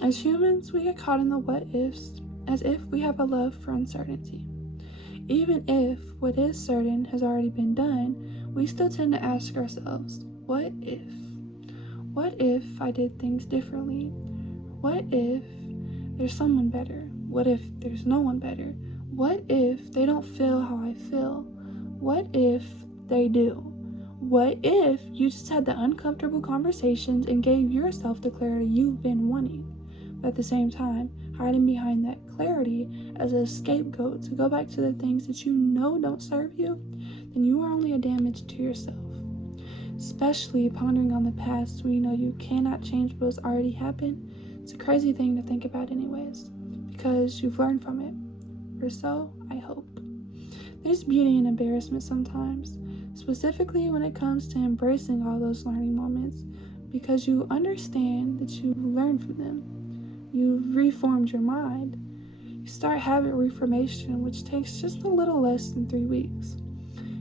As humans, we get caught in the what ifs as if we have a love for uncertainty. Even if what is certain has already been done, we still tend to ask ourselves, what if? What if I did things differently? What if there's someone better? What if there's no one better? What if they don't feel how I feel? What if they do? What if you just had the uncomfortable conversations and gave yourself the clarity you've been wanting? But at the same time, hiding behind that clarity as a scapegoat to go back to the things that you know don't serve you, then you are only a damage to yourself. Especially pondering on the past when you know you cannot change what has already happened. It's a crazy thing to think about anyways, because you've learned from it. Or so I hope. There's beauty in embarrassment sometimes, specifically when it comes to embracing all those learning moments, because you understand that you've learned from them. You've reformed your mind. You start habit reformation, which takes just a little less than 3 weeks.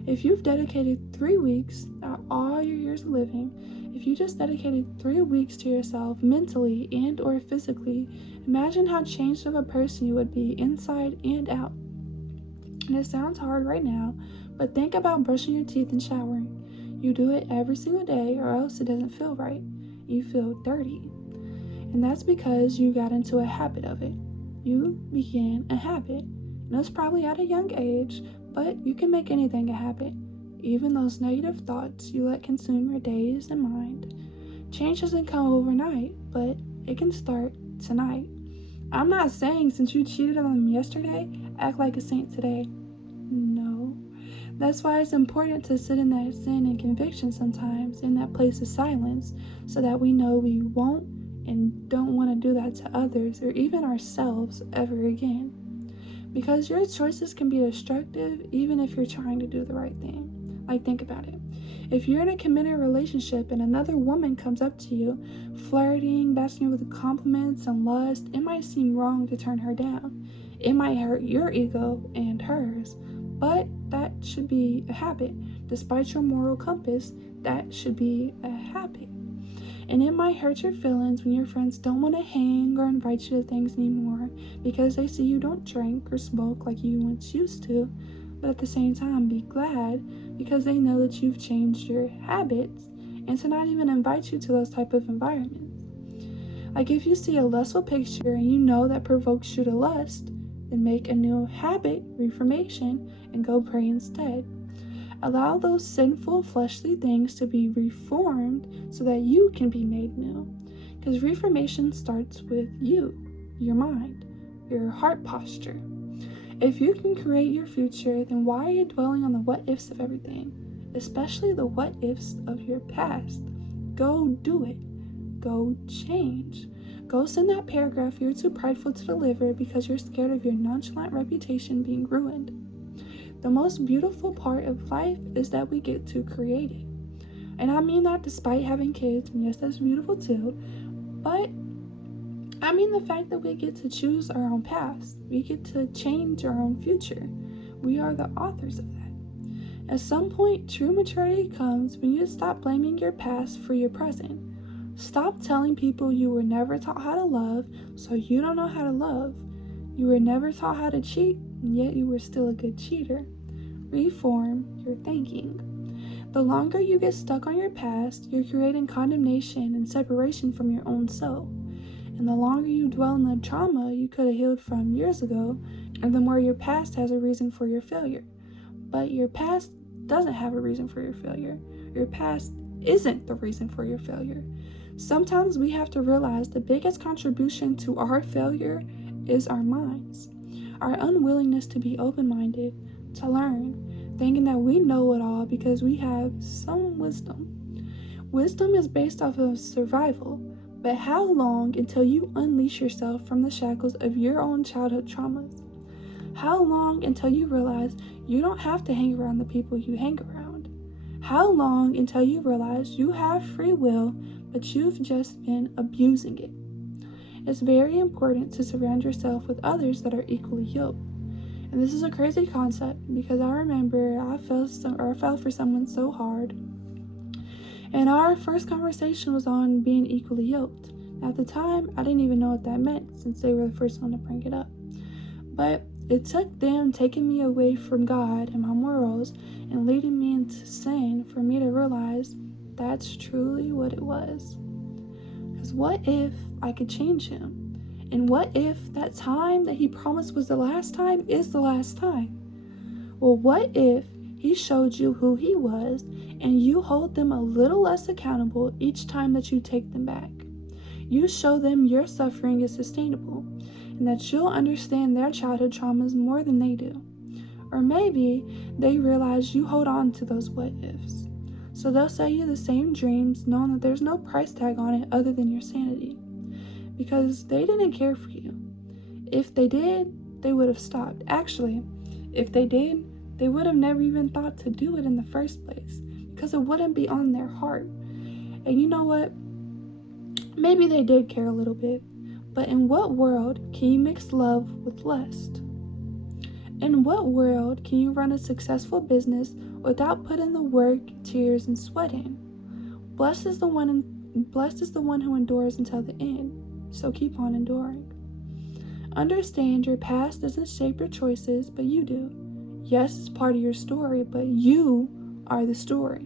If you've dedicated 3 weeks out of all your years of living, if you just dedicated 3 weeks to yourself mentally and or physically, imagine how changed of a person you would be inside and out. And it sounds hard right now, but think about brushing your teeth and showering. You do it every single day or else it doesn't feel right. You feel dirty. And that's because you got into a habit of it. You began a habit. And it's probably at a young age, but you can make anything a habit. Even those negative thoughts you let consume your days and mind. Change doesn't come overnight, but it can start tonight. I'm not saying since you cheated on them yesterday, act like a saint today. No. That's why it's important to sit in that sin and conviction sometimes, in that place of silence, so that we know we won't and don't want to do that to others or even ourselves ever again. Because your choices can be destructive even if you're trying to do the right thing. Like, think about it. If you're in a committed relationship and another woman comes up to you, flirting, basking with compliments and lust, it might seem wrong to turn her down. It might hurt your ego and hers, but that should be a habit. Despite your moral compass, that should be a habit. And it might hurt your feelings when your friends don't want to hang or invite you to things anymore because they see you don't drink or smoke like you once used to. But at the same time, be glad because they know that you've changed your habits and to not even invite you to those type of environments. Like, if you see a lustful picture and you know that provokes you to lust, then make a new habit reformation and go pray instead. Allow those sinful fleshly things to be reformed so that you can be made new. Because reformation starts with you, your mind, your heart posture. If you can create your future, then why are you dwelling on the what ifs of everything? Especially the what ifs of your past. Go do it. Go change. Go send that paragraph you're too prideful to deliver because you're scared of your nonchalant reputation being ruined. The most beautiful part of life is that we get to create it. And I mean that despite having kids, and yes, that's beautiful too, but I mean the fact that we get to choose our own past. We get to change our own future. We are the authors of that. At some point, true maturity comes when you stop blaming your past for your present. Stop telling people you were never taught how to love, so you don't know how to love. You were never taught how to cheat, and yet you were still a good cheater. Reform your thinking. The longer you get stuck on your past, you're creating condemnation and separation from your own self. And the longer you dwell in the trauma you could have healed from years ago, and the more your past has a reason for your failure. But your past doesn't have a reason for your failure. Your past isn't the reason for your failure. Sometimes we have to realize the biggest contribution to our failure is our minds. Our unwillingness to be open-minded, to learn, thinking that we know it all because we have some wisdom. Wisdom is based off of survival, but how long until you unleash yourself from the shackles of your own childhood traumas? How long until you realize you don't have to hang around the people you hang around? How long until you realize you have free will, but you've just been abusing it? It's very important to surround yourself with others that are equally yoked. And this is a crazy concept because I remember I fell for someone so hard. And our first conversation was on being equally yoked. At the time, I didn't even know what that meant since they were the first one to bring it up. But it took them taking me away from God and my morals and leading me into sin for me to realize that's truly what it was. Because what if I could change him? And what if that time that he promised was the last time is the last time? Well, what if he showed you who he was and you hold them a little less accountable each time that you take them back? You show them your suffering is sustainable and that you'll understand their childhood traumas more than they do. Or maybe they realize you hold on to those what ifs. So they'll sell you the same dreams knowing that there's no price tag on it other than your sanity. Because they didn't care for you. If they did, they would have stopped. Actually, if they did, they would have never even thought to do it in the first place because it wouldn't be on their heart. And you know what? Maybe they did care a little bit, but in what world can you mix love with lust? In what world can you run a successful business without putting the work, tears, and sweat in? Blessed is the one who endures until the end, so keep on enduring. Understand your past doesn't shape your choices, but you do. Yes, it's part of your story, but you are the story.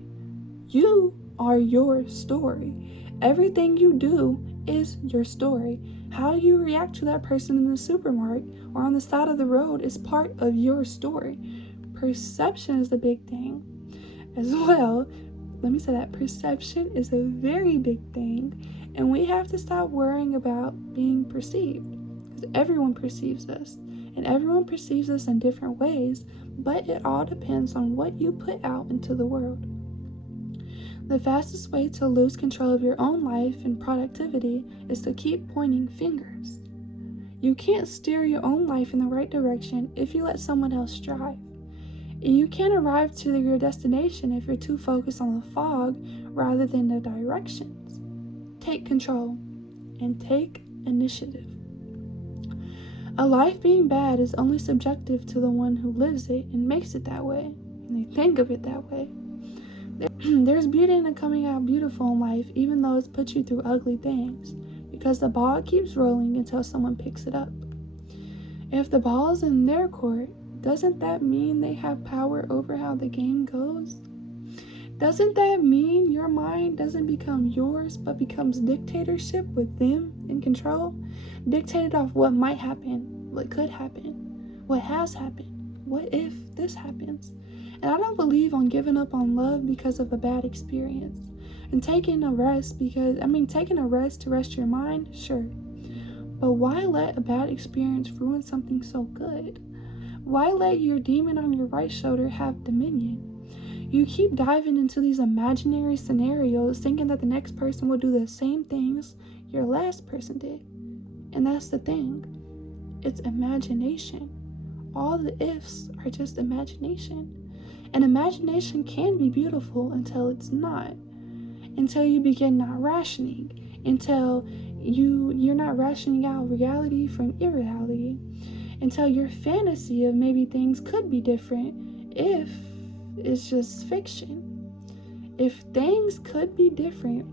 You are your story. Everything you do is your story. How you react to that person in the supermarket or on the side of the road is part of your story. Perception is the big thing as well. Let me say that perception is a very big thing, and we have to stop worrying about being perceived because everyone perceives us, and everyone perceives us in different ways, but it all depends on what you put out into the world. The fastest way to lose control of your own life and productivity is to keep pointing fingers. You can't steer your own life in the right direction if you let someone else drive. And you can't arrive to your destination if you're too focused on the fog rather than the directions. Take control and take initiative. A life being bad is only subjective to the one who lives it and makes it that way, and they think of it that way. There's beauty in coming out beautiful in life, even though it's put you through ugly things, because the ball keeps rolling until someone picks it up. If the ball's in their court, doesn't that mean they have power over how the game goes? Doesn't that mean your mind doesn't become yours, but becomes dictatorship with them in control? Dictated off what might happen, what could happen, what has happened, what if this happens? And I don't believe on giving up on love because of a bad experience. And taking a rest to rest your mind, sure. But why let a bad experience ruin something so good? Why let your demon on your right shoulder have dominion? You keep diving into these imaginary scenarios thinking that the next person will do the same things your last person did. And that's the thing. It's imagination. All the ifs are just imagination. And imagination can be beautiful until it's not. Until you begin not rationing. Until you're not rationing out reality from irreality. Until your fantasy of maybe things could be different if it's just fiction. If things could be different,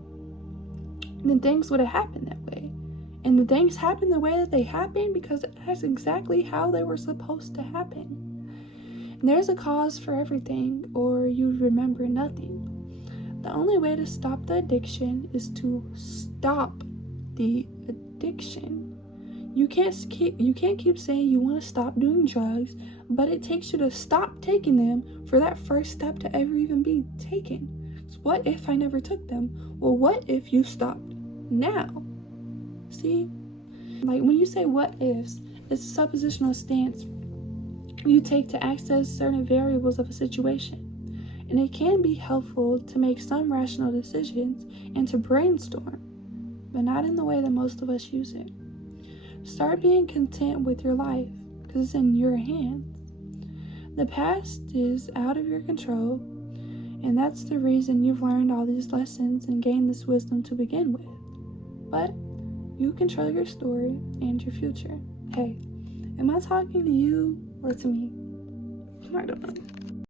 then things would have happened that way. And the things happened the way that they happened because that's exactly how they were supposed to happen. And there's a cause for everything, or you'd remember nothing. The only way to stop the addiction is to stop the addiction. You can't keep saying you want to stop doing drugs, but it takes you to stop taking them for that first step to ever even be taken. So what if I never took them? Well, what if you stopped now? See? Like when you say what ifs, it's a suppositional stance you take to access certain variables of a situation. And it can be helpful to make some rational decisions and to brainstorm, but not in the way that most of us use it. Start being content with your life because it's in your hands. The past is out of your control, and that's the reason you've learned all these lessons and gained this wisdom to begin with. But you control your story and your future. Hey, am I talking to you or to me? I don't know.